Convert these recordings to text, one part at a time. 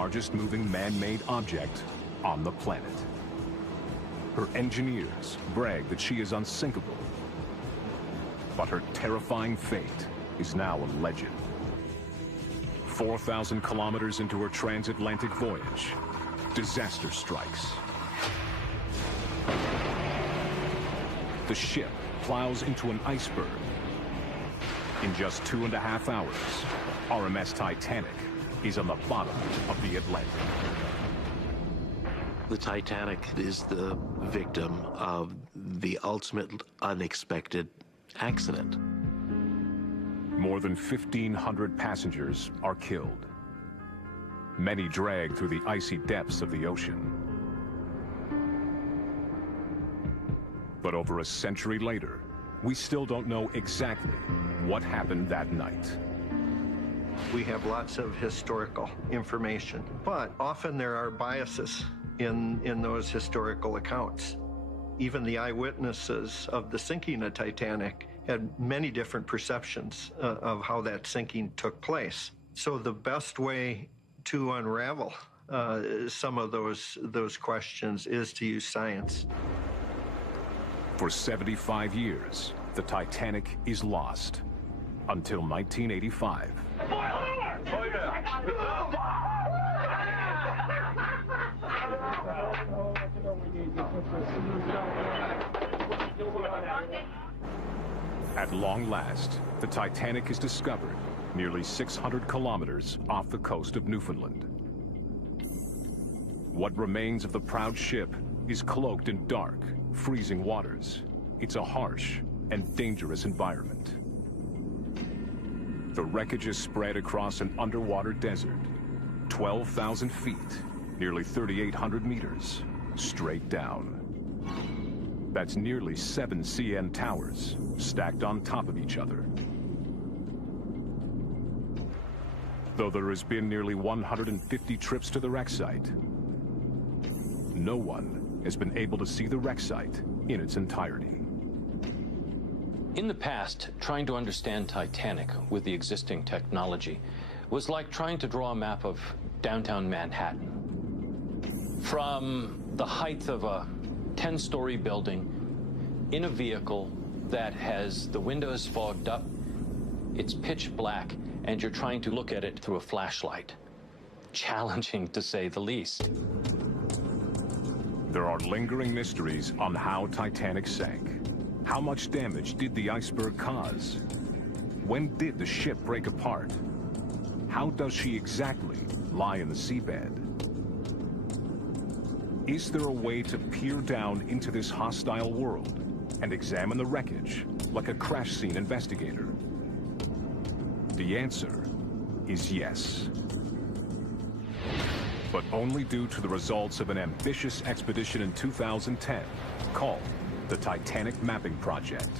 largest moving man-made object on the planet. Her engineers brag that she is unsinkable, but her terrifying fate is now a legend. 4,000 kilometers into her transatlantic voyage, disaster strikes. The ship plows into an iceberg. In just 2.5 hours, RMS Titanic is on the bottom of the Atlantic. The Titanic is the victim of the ultimate unexpected accident. More than 1,500 passengers are killed. Many dragged through the icy depths of the ocean. But over a century later, we still don't know exactly what happened that night. We have lots of historical information, but often there are biases in those historical accounts. Even the eyewitnesses of the sinking of Titanic had many different perceptions of how that sinking took place. So the best way to unravel some of those questions is to use science. For 75 years, the Titanic is lost until 1985. At long last, the Titanic is discovered nearly 600 kilometers off the coast of Newfoundland. What remains of the proud ship is cloaked in dark, freezing waters. It's a harsh and dangerous environment. The wreckage is spread across an underwater desert, 12,000 feet, nearly 3,800 meters, straight down. That's nearly 7 CN towers stacked on top of each other. Though there has been nearly 150 trips to the wreck site, no one has been able to see the wreck site in its entirety. In the past, trying to understand Titanic with the existing technology was like trying to draw a map of downtown Manhattan. From the height of a 10-story building, in a vehicle that has the windows fogged up, it's pitch black, and you're trying to look at it through a flashlight. Challenging, to say the least. There are lingering mysteries on how Titanic sank. How much damage did the iceberg cause? When did the ship break apart? How does she exactly lie in the seabed? Is there a way to peer down into this hostile world and examine the wreckage like a crash scene investigator? The answer is yes. But only due to the results of an ambitious expedition in 2010 called the Titanic Mapping Project.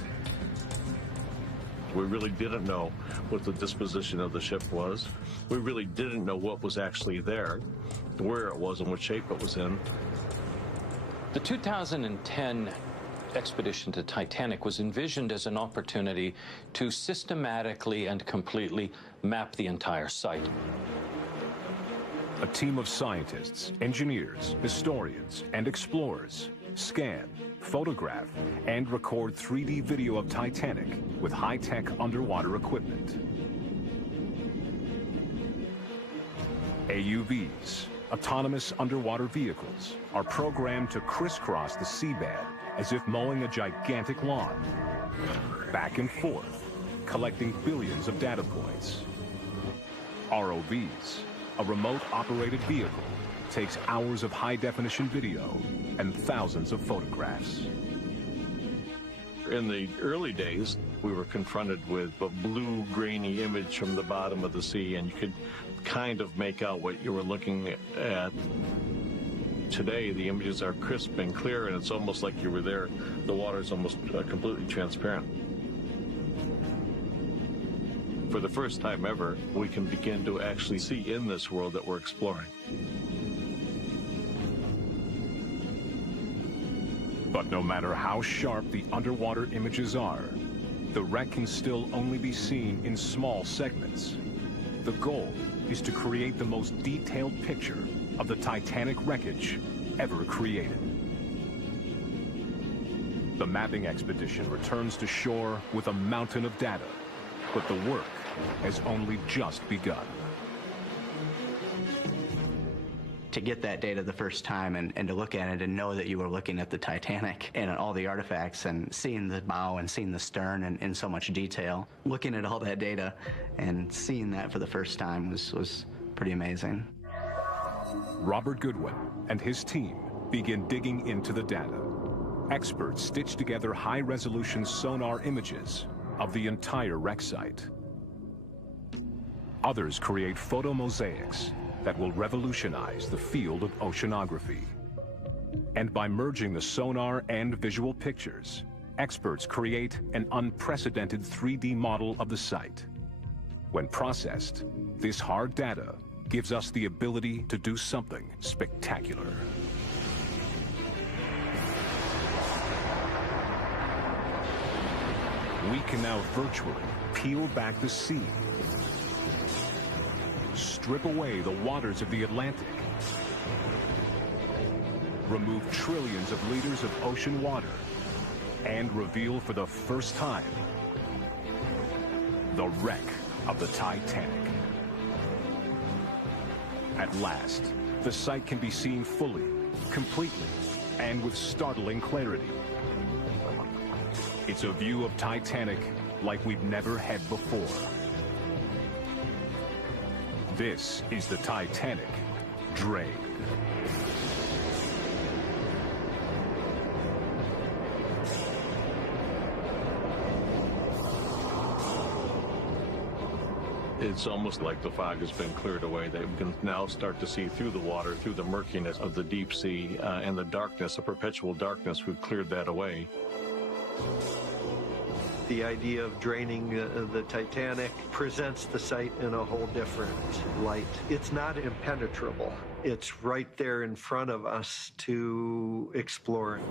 We really didn't know what the disposition of the ship was. We really didn't know what was actually there, where it was, and what shape it was in. The 2010 expedition to Titanic was envisioned as an opportunity to systematically and completely map the entire site. A team of scientists, engineers, historians, and explorers scan, photograph, and record 3D video of Titanic with high-tech underwater equipment. AUVs, autonomous underwater vehicles, are programmed to crisscross the seabed as if mowing a gigantic lawn, back and forth, collecting billions of data points. ROVs, a remote-operated vehicle, takes hours of high-definition video and thousands of photographs. In the early days, we were confronted with a blue, grainy image from the bottom of the sea, and you could kind of make out what you were looking at. Today, the images are crisp and clear, and it's almost like you were there. The water is almost completely transparent. For the first time ever, we can begin to actually see in this world that we're exploring. But no matter how sharp the underwater images are, the wreck can still only be seen in small segments. The goal is to create the most detailed picture of the Titanic wreckage ever created. The mapping expedition returns to shore with a mountain of data, but the work has only just begun. To get that data the first time and to look at it and know that you were looking at the Titanic and all the artifacts and seeing the bow and seeing the stern in so much detail, looking at all that data and seeing that for the first time was pretty amazing. Robert Goodwin and his team begin digging into the data. Experts stitch together high-resolution sonar images of the entire wreck site. Others create photomosaics that will revolutionize the field of oceanography. And by merging the sonar and visual pictures, experts create an unprecedented 3D model of the site. When processed, this hard data gives us the ability to do something spectacular. We can now virtually peel back the sea, strip away the waters of the Atlantic, remove trillions of liters of ocean water, and reveal for the first time the wreck of the Titanic. At last, the site can be seen fully, completely, and with startling clarity. It's a view of Titanic like we've never had before. This is the Titanic drained. It's almost like the fog has been cleared away. They can now start to see through the water, through the murkiness of the deep sea and the darkness, the perpetual darkness. We've cleared that away. The idea of draining the Titanic presents the site in a whole different light. It's not impenetrable. It's right there in front of us to explore it.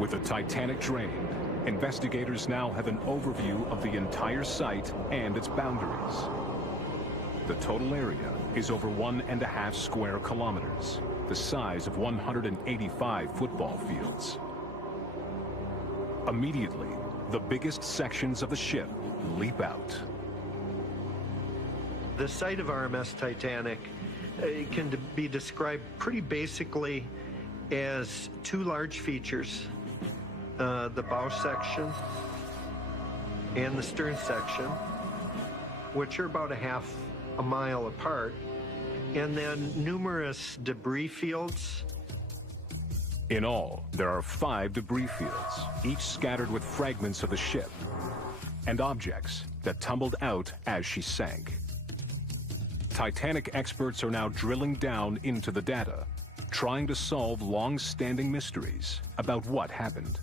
With the Titanic drained, investigators now have an overview of the entire site and its boundaries. The total area is over 1.5 square kilometers, the size of 185 football fields. Immediately, the biggest sections of the ship leap out. The site of RMS Titanic can be described pretty basically as two large features. The bow section and the stern section, which are about a mile apart, and then numerous debris fields. In all, there are 5 debris fields, each scattered with fragments of the ship and objects that tumbled out as she sank. Titanic experts are now drilling down into the data, trying to solve long-standing mysteries about what happened.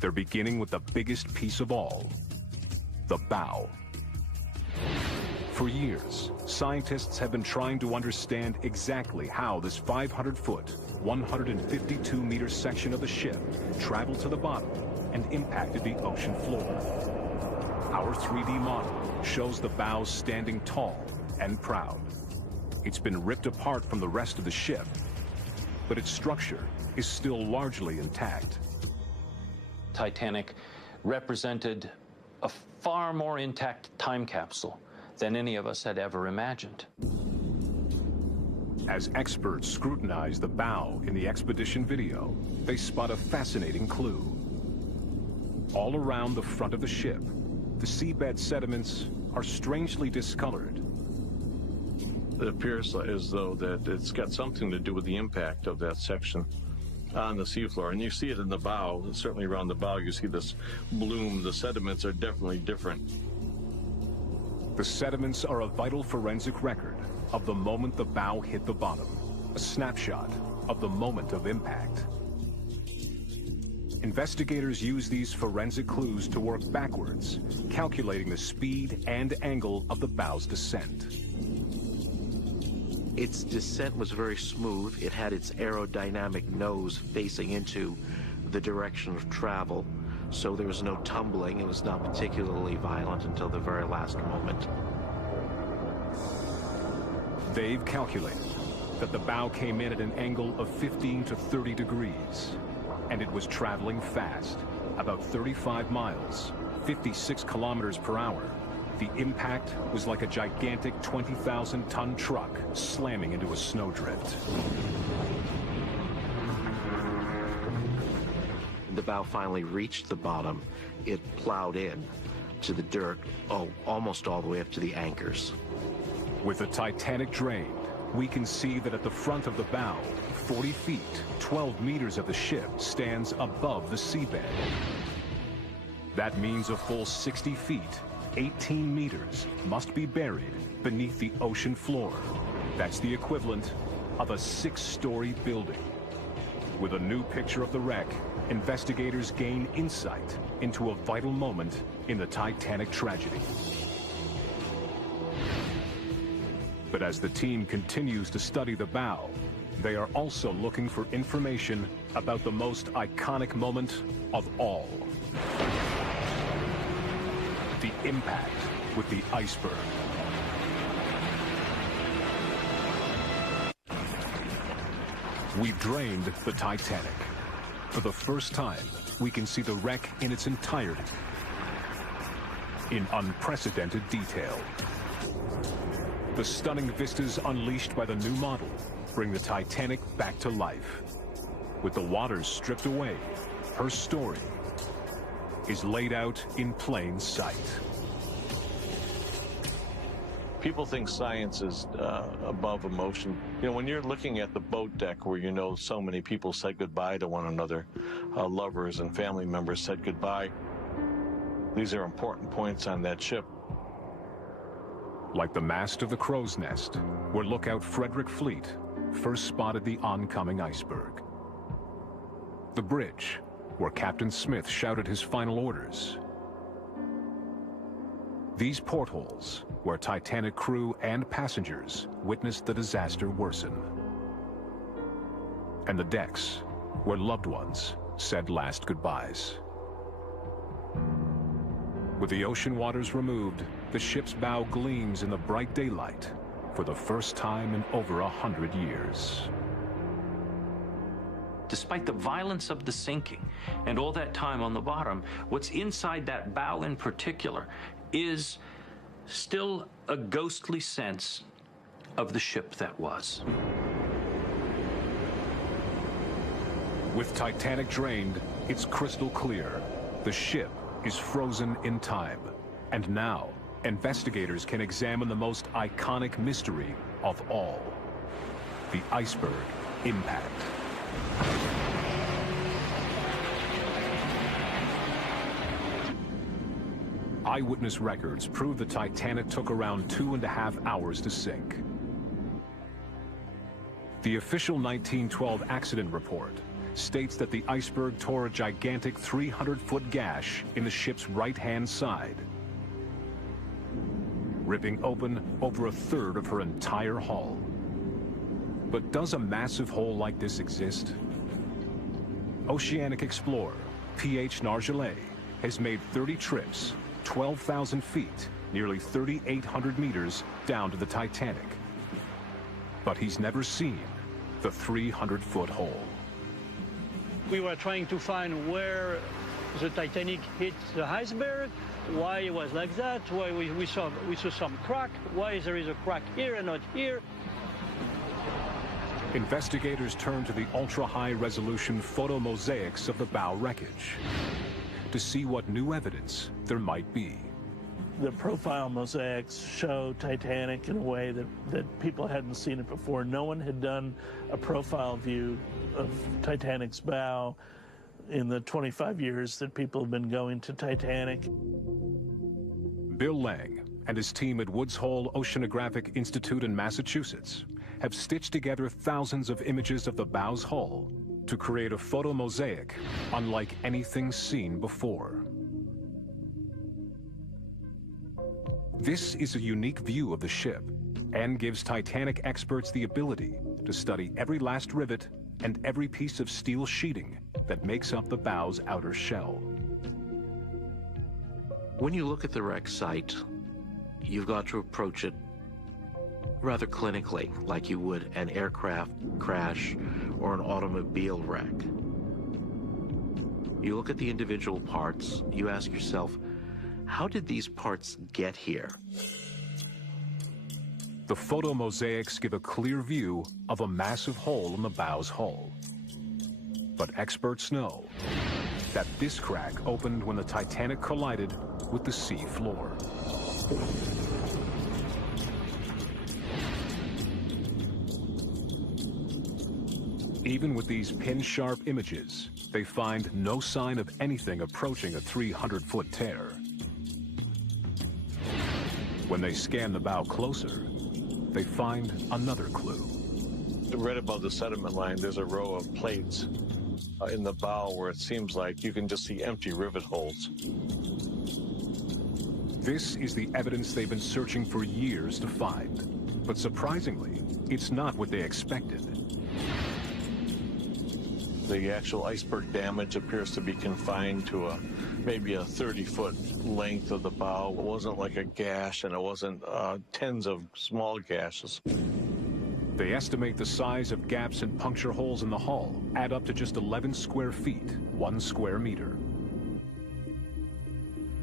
They're beginning with the biggest piece of all, the bow. For years, scientists have been trying to understand exactly how this 500-foot, 152-meter section of the ship traveled to the bottom and impacted the ocean floor. Our 3D model shows the bow standing tall and proud. It's been ripped apart from the rest of the ship, but its structure is still largely intact. Titanic represented a far more intact time capsule than any of us had ever imagined. As experts scrutinize the bow in the expedition video, they spot a fascinating clue. All around the front of the ship, the seabed sediments are strangely discolored. It appears as though that it's got something to do with the impact of that section on the seafloor. And you see it in the bow, certainly around the bow, you see this bloom. The sediments are definitely different. The sediments are a vital forensic record of the moment the bow hit the bottom, a snapshot of the moment of impact. Investigators use these forensic clues to work backwards, calculating the speed and angle of the bow's descent. Its descent was very smooth. It had its aerodynamic nose facing into the direction of travel. so there was no tumbling. It was not particularly violent until the very last moment. They've calculated that the bow came in at an angle of 15 to 30 degrees, and it was traveling fast, about 35 miles, 56 kilometers per hour. The impact was like a gigantic 20,000-ton truck slamming into a snowdrift. The bow finally reached the bottom. It plowed in to the dirt, almost all the way up to the anchors. With the Titanic drained, we can see that at the front of the bow, 40 feet, 12 meters of the ship stands above the seabed. That means a full 60 feet, 18 meters, must be buried beneath the ocean floor. That's the equivalent of a 6-story building. With a new picture of the wreck, investigators gain insight into a vital moment in the Titanic tragedy. But as the team continues to study the bow, they are also looking for information about the most iconic moment of all. The impact with the iceberg. We've drained the Titanic. For the first time, we can see the wreck in its entirety, in unprecedented detail. The stunning vistas unleashed by the new model bring the Titanic back to life. With the waters stripped away, her story is laid out in plain sight. People think science is above emotion. You know, when you're looking at the boat deck where you know so many people said goodbye to one another, lovers and family members said goodbye, these are important points on that ship. Like the mast of the Crow's Nest, where lookout Frederick Fleet first spotted the oncoming iceberg. The bridge, where Captain Smith shouted his final orders. These portholes, where Titanic crew and passengers witnessed the disaster worsen. And the decks, where loved ones said last goodbyes. With the ocean waters removed, the ship's bow gleams in the bright daylight for the first time in over 100 years. Despite the violence of the sinking and all that time on the bottom, what's inside that bow in particular is still a ghostly sense of the ship that was. With Titanic drained, it's crystal clear. The ship is frozen in time. And now, investigators can examine the most iconic mystery of all: the iceberg impact. Eyewitness records prove the Titanic took around 2.5 hours to sink. The official 1912 accident report states that the iceberg tore a gigantic 300-foot gash in the ship's right-hand side, ripping open over 1/3 of her entire hull. But does a massive hole like this exist? Oceanic explorer P.H. Nargeolet has made 30 trips, 12,000 feet, nearly 3,800 meters down to the Titanic. But he's never seen the 300-foot hole. We were trying to find where the Titanic hit the iceberg, why it was like that, why we saw some crack, why there is a crack here and not here. Investigators turn to the ultra-high resolution photo mosaics of the bow wreckage to see what new evidence there might be. The profile mosaics show Titanic in a way that people hadn't seen it before. No one had done a profile view of Titanic's bow in the 25 years that people have been going to Titanic. Bill Lang and his team at Woods Hole Oceanographic Institute in Massachusetts have stitched together thousands of images of the bow's hull to create a photo mosaic unlike anything seen before. This is a unique view of the ship and gives Titanic experts the ability to study every last rivet and every piece of steel sheeting that makes up the bow's outer shell. When you look at the wreck site, you've got to approach it rather clinically, like you would an aircraft crash or an automobile wreck. You look at the individual parts, you ask yourself, how did these parts get here? The photo mosaics give a clear view of a massive hole in the bow's hull. But experts know that this crack opened when the Titanic collided with the sea floor. Even with these pin-sharp images, they find no sign of anything approaching a 300-foot tear. When they scan the bow closer, they find another clue. Right above the sediment line, there's a row of plates in the bow where it seems like you can just see empty rivet holes. This is the evidence they've been searching for years to find. But surprisingly, it's not what they expected. The actual iceberg damage appears to be confined to maybe a 30-foot length of the bow. It wasn't like a gash, and it wasn't tens of small gashes. They estimate the size of gaps and puncture holes in the hull add up to just 11 square feet, 1 square meter.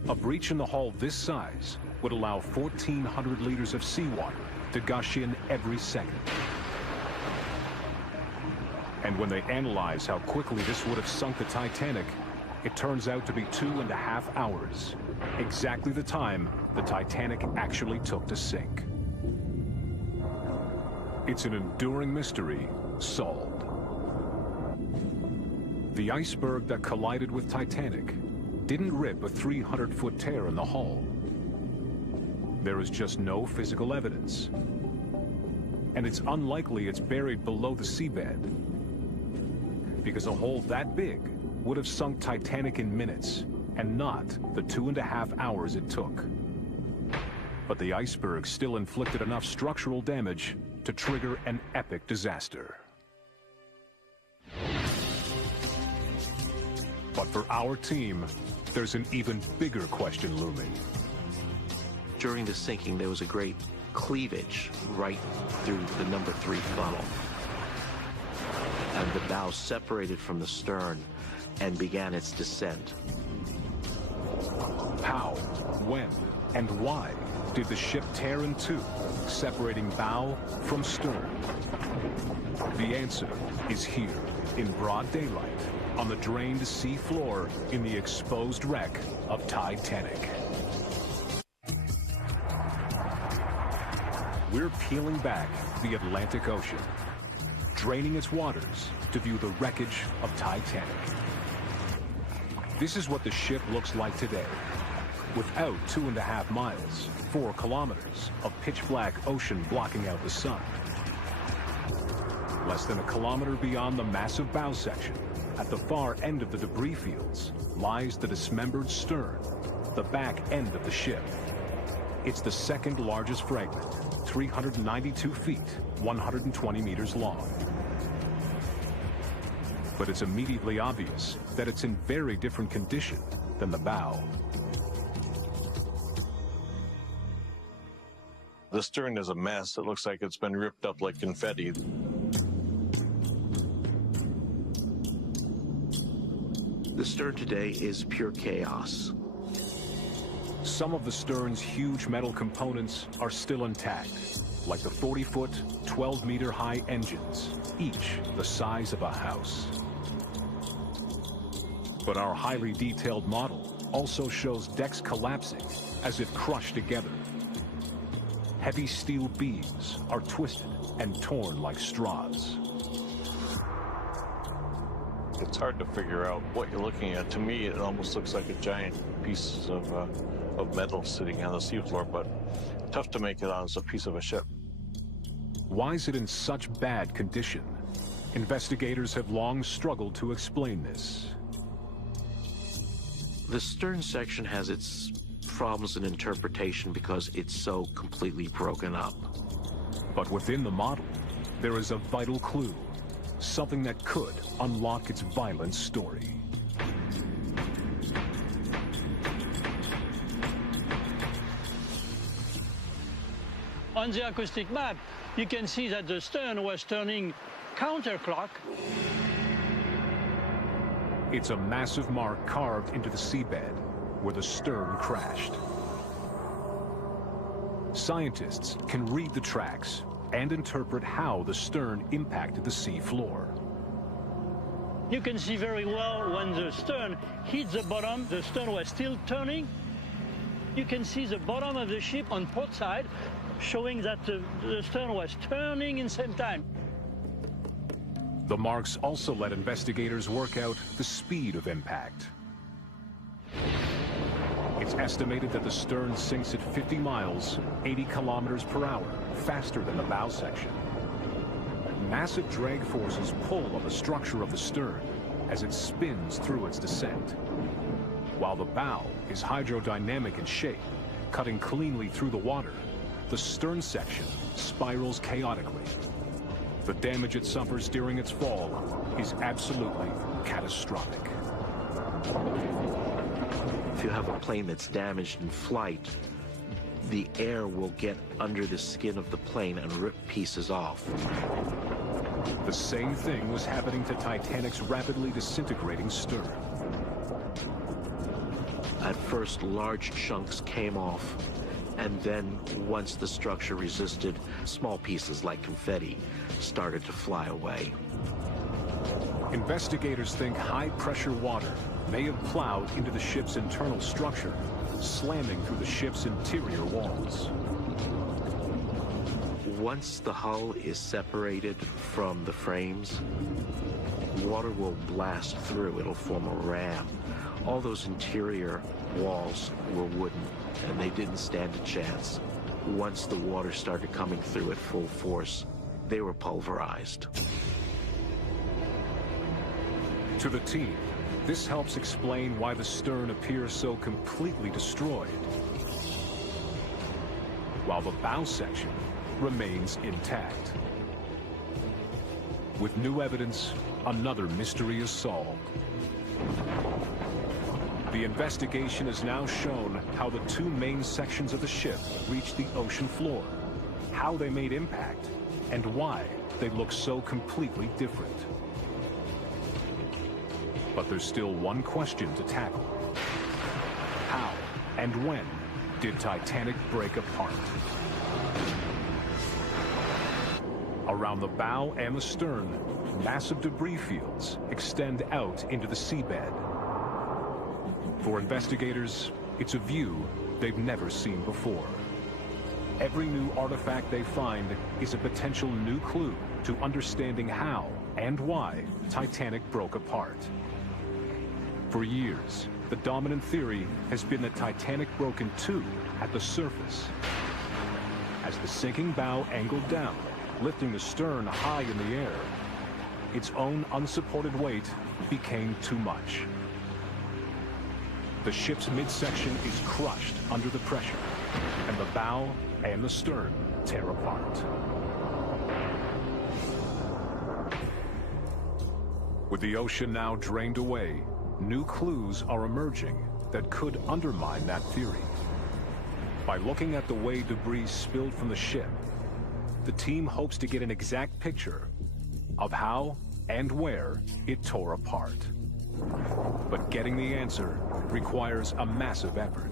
A breach in the hull this size would allow 1,400 liters of seawater to gush in every second. And when they analyze how quickly this would have sunk the Titanic, it turns out to be 2.5 hours, exactly the time the Titanic actually took to sink. It's an enduring mystery solved. The iceberg that collided with Titanic didn't rip a 300-foot tear in the hull. There is just no physical evidence. And it's unlikely it's buried below the seabed, because a hole that big would have sunk Titanic in minutes, and not the 2.5 hours it took. But the iceberg still inflicted enough structural damage to trigger an epic disaster. But for our team, there's an even bigger question looming. During the sinking, there was a great cleavage right through the number 3 funnel. And the bow separated from the stern and began its descent. How, when, and why did the ship tear in two, separating bow from stern? The answer is here, in broad daylight, on the drained sea floor in the exposed wreck of Titanic. We're peeling back the Atlantic Ocean, draining its waters to view the wreckage of Titanic. This is what the ship looks like today, without 2.5 miles, 4 kilometers of pitch-black ocean blocking out the sun. Less than a kilometer beyond the massive bow section, at the far end of the debris fields, lies the dismembered stern, the back end of the ship. It's the second largest fragment, 392 feet, 120 meters long. But it's immediately obvious that it's in very different condition than the bow. The stern is a mess. It looks like it's been ripped up like confetti. The stern today is pure chaos. Some of the stern's huge metal components are still intact, like the 40-foot, 12-meter-high engines, each the size of a house. But our highly detailed model also shows decks collapsing as if crushed together. Heavy steel beams are twisted and torn like straws. It's hard to figure out what you're looking at. To me, it almost looks like a giant piece of metal sitting on the seafloor, but tough to make it out as a piece of a ship. Why is it in such bad condition? Investigators have long struggled to explain this. The stern section has its problems in interpretation because it's so completely broken up. But within the model, there is a vital clue, something that could unlock its violent story. On the acoustic map, you can see that the stern was turning counterclock. It's a massive mark carved into the seabed where the stern crashed. Scientists can read the tracks and interpret how the stern impacted the sea floor. You can see very well when the stern hit the bottom, the stern was still turning. You can see the bottom of the ship on port side, showing that the stern was turning in the same time. The marks also let investigators work out the speed of impact. It's estimated that the stern sinks at 50 miles, 80 kilometers per hour, faster than the bow section. Massive drag forces pull on the structure of the stern as it spins through its descent, while the bow is hydrodynamic in shape, cutting cleanly through the water. The stern section spirals chaotically. The damage it suffers during its fall is absolutely catastrophic. If you have a plane that's damaged in flight, the air will get under the skin of the plane and rip pieces off. The same thing was happening to Titanic's rapidly disintegrating stern. At first, large chunks came off, and then once the structure resisted, small pieces like confetti started to fly away. Investigators think high-pressure water may have plowed into the ship's internal structure, slamming through the ship's interior walls. Once the hull is separated from the frames, water will blast through. It'll form a ram. All those interior walls were wooden, and they didn't stand a chance. Once the water started coming through at full force, they were pulverized. To the team, this helps explain why the stern appears so completely destroyed, while the bow section remains intact. With new evidence, another mystery is solved. The investigation has now shown how the two main sections of the ship reached the ocean floor, how they made impact, and why they look so completely different. But there's still one question to tackle. How and when did Titanic break apart? Around the bow and the stern, massive debris fields extend out into the seabed. For investigators, it's a view they've never seen before. Every new artifact they find is a potential new clue to understanding how and why Titanic broke apart. For years, the dominant theory has been that Titanic broke in two at the surface. As the sinking bow angled down, lifting the stern high in the air, its own unsupported weight became too much. The ship's midsection is crushed under the pressure, and the bow and the stern tear apart. With the ocean now drained away, new clues are emerging that could undermine that theory. By looking at the way debris spilled from the ship, the team hopes to get an exact picture of how and where it tore apart. But getting the answer requires a massive effort.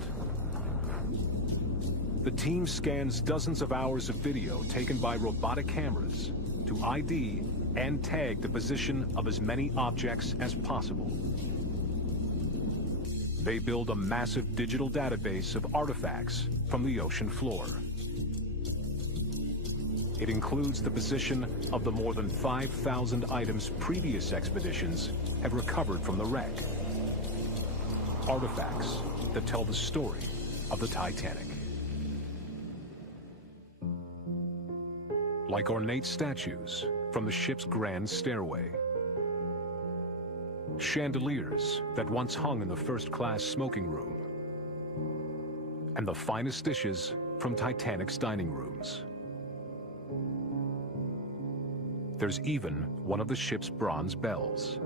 The team scans dozens of hours of video taken by robotic cameras to ID and tag the position of as many objects as possible. They build a massive digital database of artifacts from the ocean floor. It includes the position of the more than 5,000 items previous expeditions have recovered from the wreck. Artifacts that tell the story of the Titanic. Like ornate statues from the ship's grand stairway. Chandeliers that once hung in the first-class smoking room. And the finest dishes from Titanic's dining rooms. There's even one of the ship's bronze bells.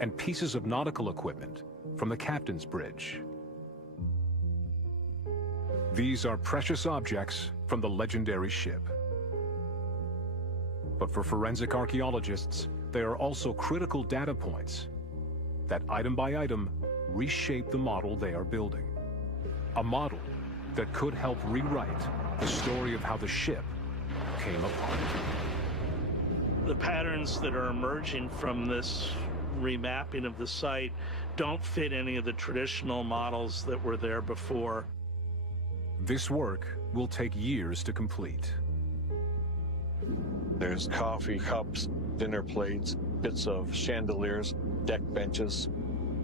And pieces of nautical equipment from the captain's bridge. These are precious objects from the legendary ship. But for forensic archaeologists, they are also critical data points that item by item reshape the model they are building. A model that could help rewrite the story of how the ship came apart. The patterns that are emerging from this remapping of the site don't fit any of the traditional models that were there before. This work will take years to complete. There's coffee cups, dinner plates, bits of chandeliers, deck benches.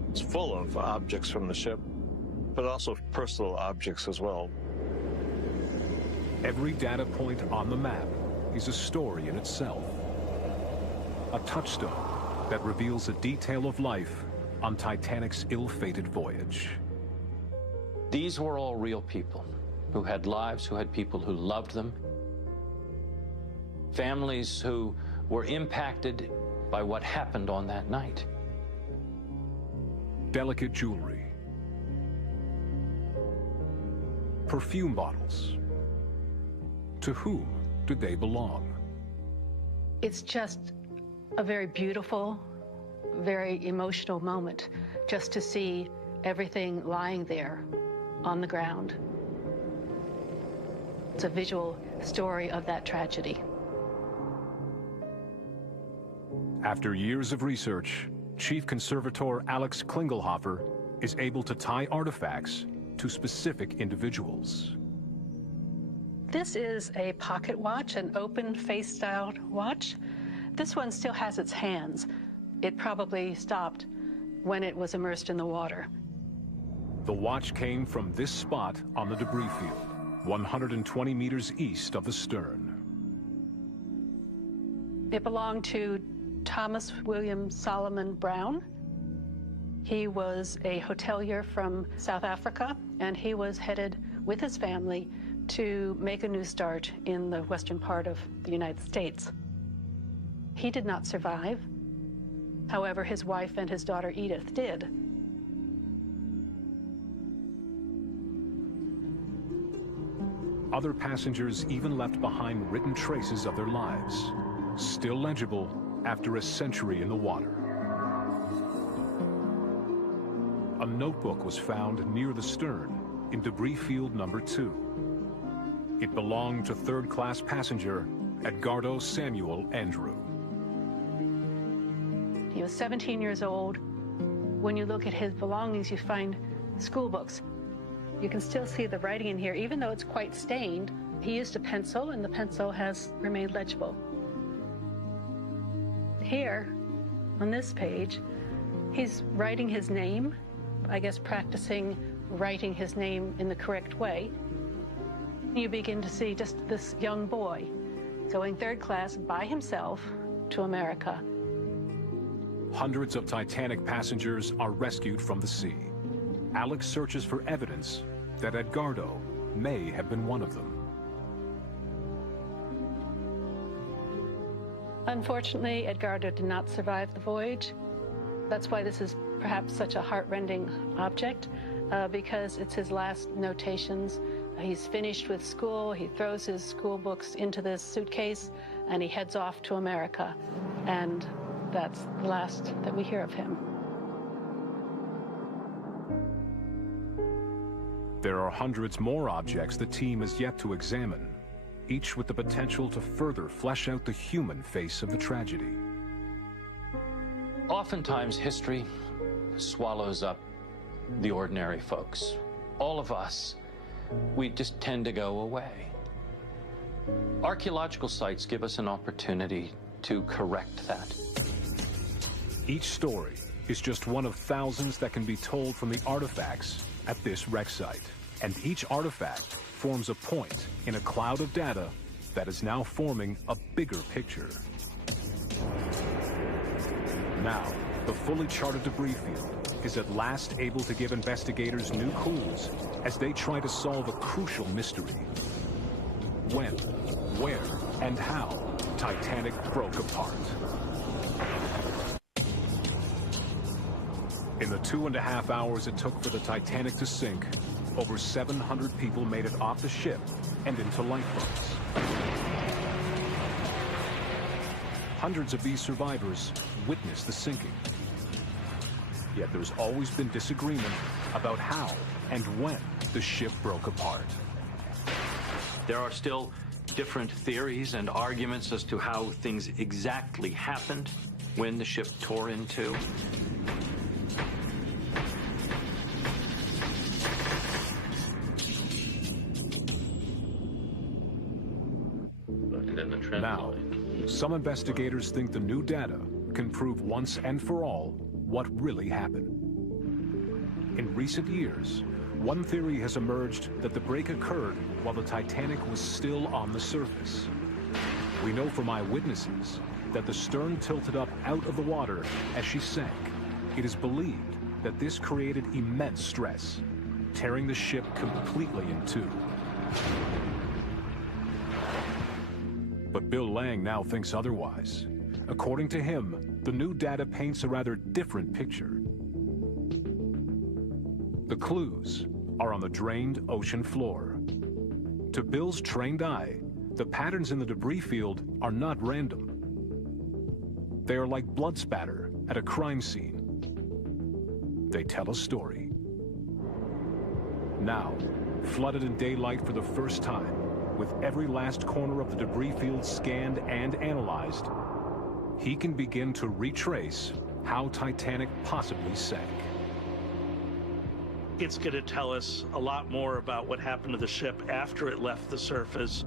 It's full of objects from the ship, but also personal objects as well. Every data point on the map is a story in itself. A touchstone that reveals a detail of life on Titanic's ill-fated voyage. These were all real people who had lives, who had people who loved them, families who were impacted by what happened on that night. Delicate jewelry, perfume bottles. To whom did they belong? It's just a very beautiful, very emotional moment just to see everything lying there on the ground. It's a visual story of that tragedy. After years of research, Chief Conservator Alex Klingelhofer is able to tie artifacts to specific individuals. This is a pocket watch, an open face-styled watch. This one still has its hands. It probably stopped when it was immersed in the water. The watch came from this spot on the debris field, 120 meters east of the stern. It belonged to Thomas William Solomon Brown. He was a hotelier from South Africa, and he was headed with his family to make a new start in the western part of the United States. He did not survive. However, his wife and his daughter Edith did. Other passengers even left behind written traces of their lives, still legible after a century in the water. A notebook was found near the stern in debris field number 2. It belonged to third-class passenger Edgardo Samuel Andrew. He was 17 years old. When you look at his belongings, you find school books. You can still see the writing in here, even though it's quite stained. He used a pencil, and the pencil has remained legible. Here, on this page, he's writing his name, I guess practicing writing his name in the correct way. You begin to see just this young boy going third class by himself to America. Hundreds of Titanic passengers are rescued from the sea. Alex searches for evidence that Edgardo may have been one of them. Unfortunately, Edgardo did not survive the voyage. That's why this is perhaps such a heart-rending object, because it's his last notations. He's finished with school, he throws his school books into this suitcase, and he heads off to America. And that's the last that we hear of him. There are hundreds more objects the team has yet to examine, each with the potential to further flesh out the human face of the tragedy. Oftentimes, history swallows up the ordinary folks. All of us, we just tend to go away. Archaeological sites give us an opportunity to correct that. Each story is just one of thousands that can be told from the artifacts at this wreck site. And each artifact forms a point in a cloud of data that is now forming a bigger picture. Now, the fully charted debris field is at last able to give investigators new clues as they try to solve a crucial mystery. When, where, and how Titanic broke apart. In the 2.5 hours it took for the Titanic to sink, over 700 people made it off the ship and into lifeboats. Hundreds of these survivors witnessed the sinking. Yet there's always been disagreement about how and when the ship broke apart. There are still different theories and arguments as to how things exactly happened when the ship tore in two. Now, some investigators think the new data can prove once and for all what really happened. In recent years, one theory has emerged that the break occurred while the Titanic was still on the surface. We know from eyewitnesses that the stern tilted up out of the water as she sank. It is believed that this created immense stress, tearing the ship completely in two. But Bill Lang now thinks otherwise. According to him, the new data paints a rather different picture. The clues are on the drained ocean floor. To Bill's trained eye, the patterns in the debris field are not random. They are like blood spatter at a crime scene. They tell a story. Now, flooded in daylight for the first time, with every last corner of the debris field scanned and analyzed, he can begin to retrace how Titanic possibly sank. It's going to tell us a lot more about what happened to the ship after it left the surface,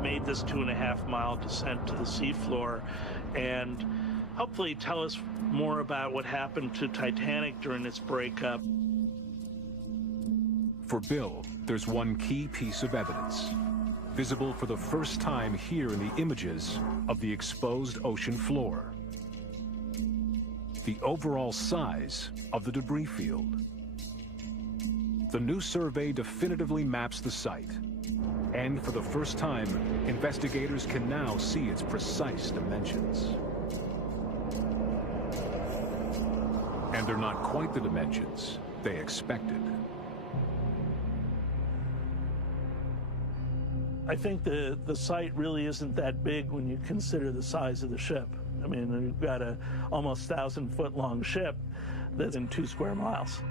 made this 2.5-mile descent to the seafloor, and hopefully tell us more about what happened to Titanic during its breakup. For Bill, there's one key piece of evidence, visible for the first time here in the images of the exposed ocean floor. The overall size of the debris field. The new survey definitively maps the site, and for the first time, investigators can now see its precise dimensions. And they're not quite the dimensions they expected. I think the site really isn't that big when you consider the size of the ship. I mean, you've got a almost 1,000-foot long ship that's in 2 square miles.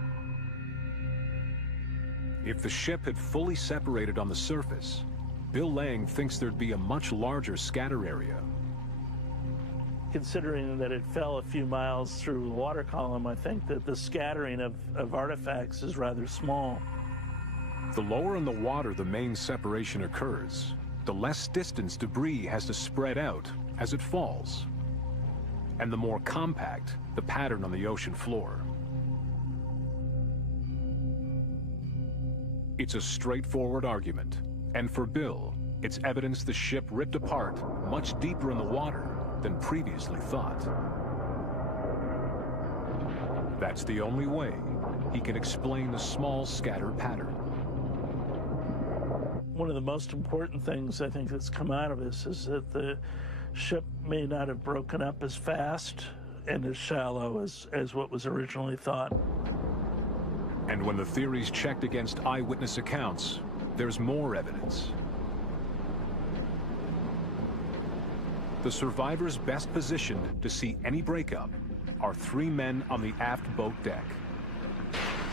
If the ship had fully separated on the surface, Bill Lang thinks there'd be a much larger scatter area. Considering that it fell a few miles through the water column, I think that the scattering of artifacts is rather small. The lower in the water the main separation occurs, the less distance debris has to spread out as it falls, and the more compact the pattern on the ocean floor. It's a straightforward argument, and for Bill, it's evidence the ship ripped apart much deeper in the water than previously thought. That's the only way he can explain the small scatter pattern. One of the most important things I think that's come out of this is that the ship may not have broken up as fast and as shallow as what was originally thought. And when the theories checked against eyewitness accounts, there's more evidence. The survivors best positioned to see any breakup are 3 men on the aft boat deck.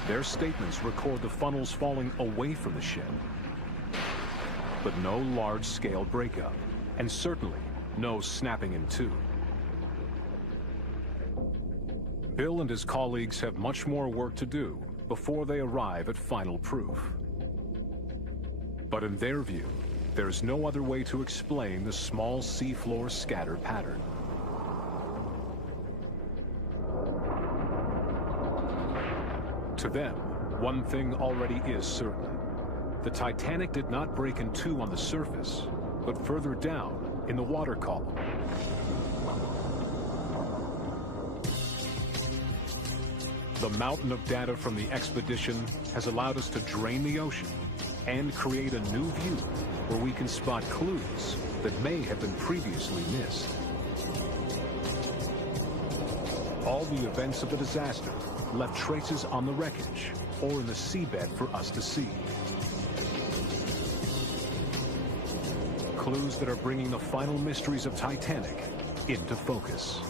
Their statements record the funnels falling away from the ship, but no large-scale breakup, and certainly no snapping in two. Bill and his colleagues have much more work to do before they arrive at final proof. But in their view, there's no other way to explain the small seafloor scatter pattern. To them, one thing already is certain. The Titanic did not break in two on the surface, but further down in the water column. The mountain of data from the expedition has allowed us to drain the ocean and create a new view where we can spot clues that may have been previously missed. All the events of the disaster left traces on the wreckage, or in the seabed for us to see. Clues that are bringing the final mysteries of Titanic into focus.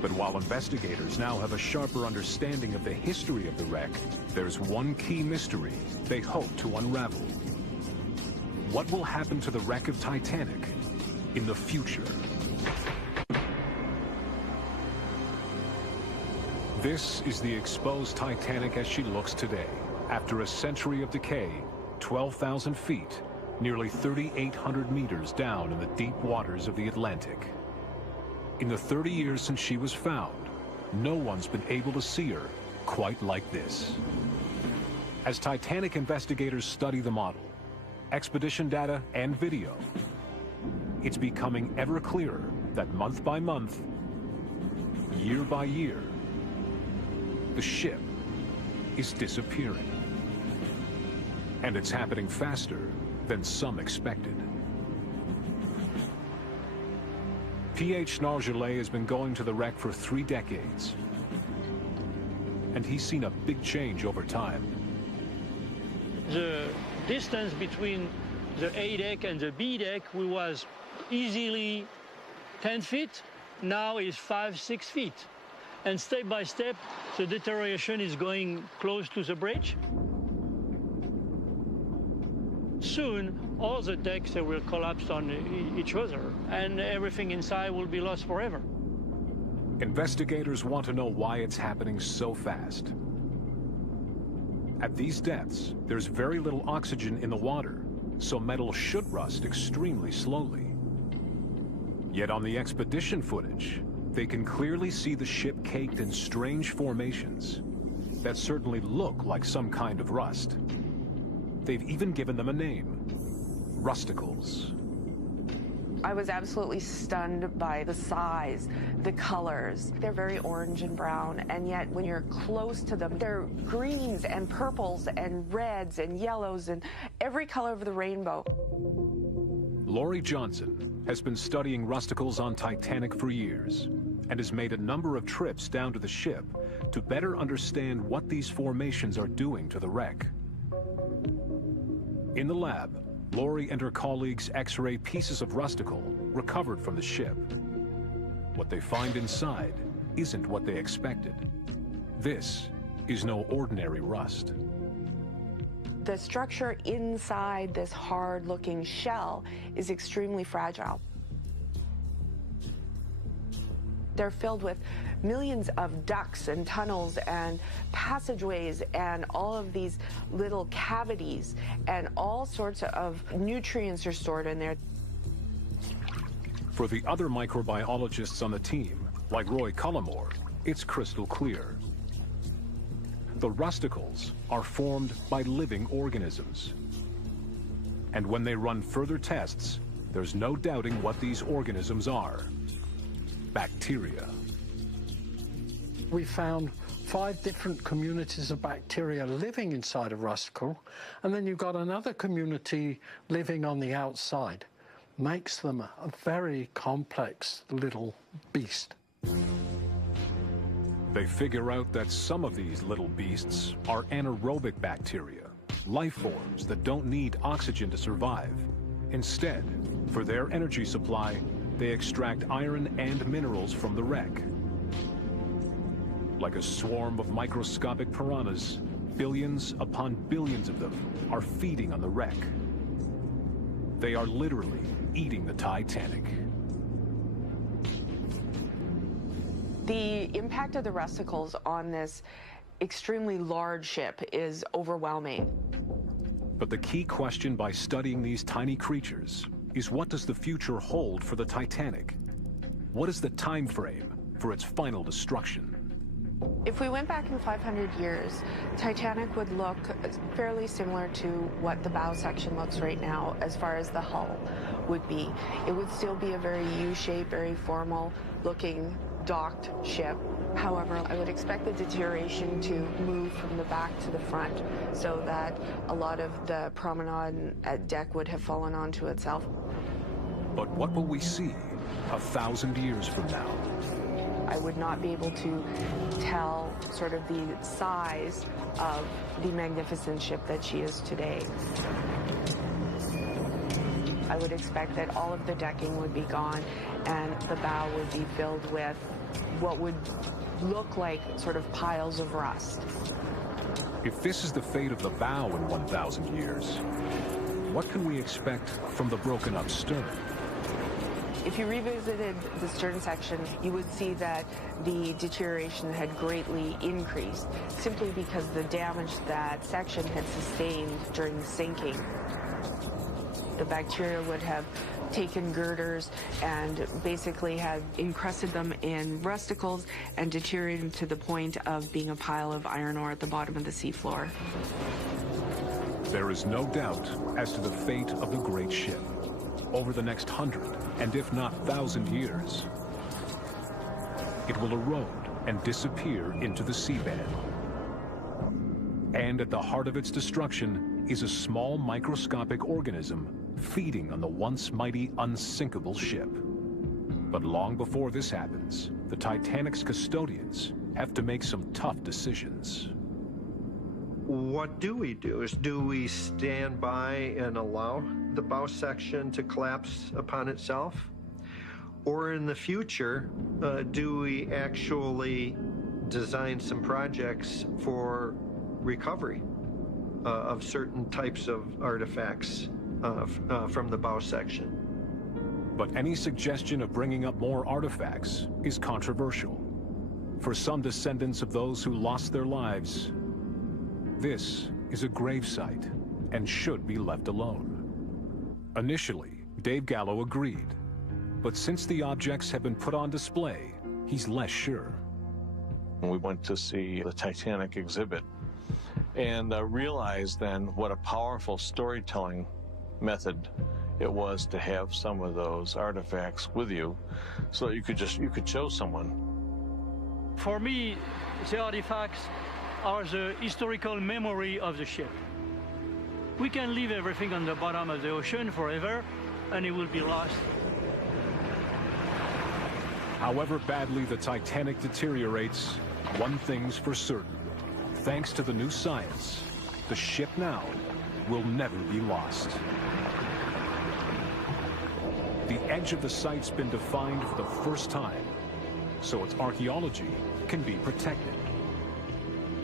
But while investigators now have a sharper understanding of the history of the wreck, there's one key mystery they hope to unravel. What will happen to the wreck of Titanic in the future? This is the exposed Titanic as she looks today, after a century of decay, 12,000 feet, nearly 3,800 meters down in the deep waters of the Atlantic. In the 30 years since she was found, no one's been able to see her quite like this. As Titanic investigators study the model, expedition data, and video, it's becoming ever clearer that month by month, year by year, the ship is disappearing. And it's happening faster than some expected. P.H. Nargeolet has been going to the wreck for 3 decades. And he's seen a big change over time. The distance between the A deck and the B deck was easily 10 feet, now is 5-6 feet. And step by step, the deterioration is going close to the bridge. Soon, all the decks will collapse on each other, and everything inside will be lost forever. Investigators want to know why it's happening so fast. At these depths, there's very little oxygen in the water, so metal should rust extremely slowly. Yet on the expedition footage, they can clearly see the ship caked in strange formations that certainly look like some kind of rust. They've even given them a name: rusticles. I was absolutely stunned by the size, the colors. They're very orange and brown, and yet when you're close to them, they're greens and purples and reds and yellows and every color of the rainbow. Laurie Johnson has been studying rusticles on Titanic for years and has made a number of trips down to the ship to better understand what these formations are doing to the wreck. In the lab, Laurie and her colleagues X-ray pieces of rusticle recovered from the ship. What they find inside isn't what they expected. This is no ordinary rust. The structure inside this hard-looking shell is extremely fragile. They're filled with millions of ducts and tunnels and passageways and all of these little cavities, and all sorts of nutrients are stored in there. For the other microbiologists on the team, like Roy Cullimore, it's crystal clear. The rusticles are formed by living organisms. And when they run further tests, there's no doubting what these organisms are: bacteria. We found 5 different communities of bacteria living inside a rusticle, and then you've got another community living on the outside. Makes them a very complex little beast. They figure out that some of these little beasts are anaerobic bacteria, life forms that don't need oxygen to survive. Instead, for their energy supply, they extract iron and minerals from the wreck. Like a swarm of microscopic piranhas, billions upon billions of them are feeding on the wreck. They are literally eating the Titanic. The impact of the rusticles on this extremely large ship is overwhelming. But the key question by studying these tiny creatures is, what does the future hold for the Titanic? What is the time frame for its final destruction? If we went back in 500 years, Titanic would look fairly similar to what the bow section looks right now as far as the hull would be. It would still be a very U-shaped, very formal looking docked ship. However, I would expect the deterioration to move from the back to the front so that a lot of the promenade at deck would have fallen onto itself. But what will we see 1,000 years from now? I would not be able to tell sort of the size of the magnificent ship that she is today. I would expect that all of the decking would be gone and the bow would be filled with what would look like sort of piles of rust. If this is the fate of the bow in 1,000 years, what can we expect from the broken up stern? If you revisited the stern section, you would see that the deterioration had greatly increased simply because the damage that section had sustained during the sinking. The bacteria would have taken girders and basically had encrusted them in rusticles and deteriorated them to the point of being a pile of iron ore at the bottom of the seafloor. There is no doubt as to the fate of the great ship over the next 100, and if not 1,000 years. It will erode and disappear into the seabed. And at the heart of its destruction is a small microscopic organism feeding on the once mighty unsinkable ship. But long before this happens, the Titanic's custodians have to make some tough decisions. What do we do? Do we stand by and allow the bow section to collapse upon itself? Or in the future, do we actually design some projects for recovery of certain types of artifacts from the bow section? But any suggestion of bringing up more artifacts is controversial. For some descendants of those who lost their lives, this is a gravesite and should be left alone. Initially, Dave Gallo agreed, but since the objects have been put on display, he's less sure. We went to see the Titanic exhibit and realized then what a powerful storytelling method it was to have some of those artifacts with you so that you could show someone. For me, the artifacts are the historical memory of the ship. We can leave everything on the bottom of the ocean forever and it will be lost. However badly the Titanic deteriorates, one thing's for certain. Thanks to the new science, the ship now will never be lost. The edge of the site's been defined for the first time, so its archaeology can be protected.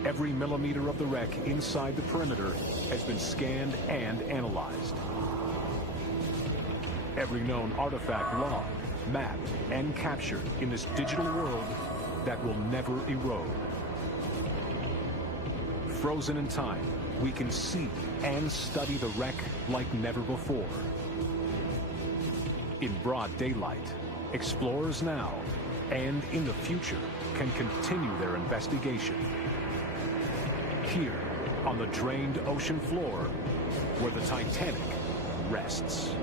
Every millimeter of the wreck inside the perimeter has been scanned and analyzed. Every known artifact logged, mapped, and captured in this digital world that will never erode. Frozen in time, we can see and study the wreck like never before. In broad daylight, explorers now and in the future can continue their investigation. Here, on the drained ocean floor, where the Titanic rests.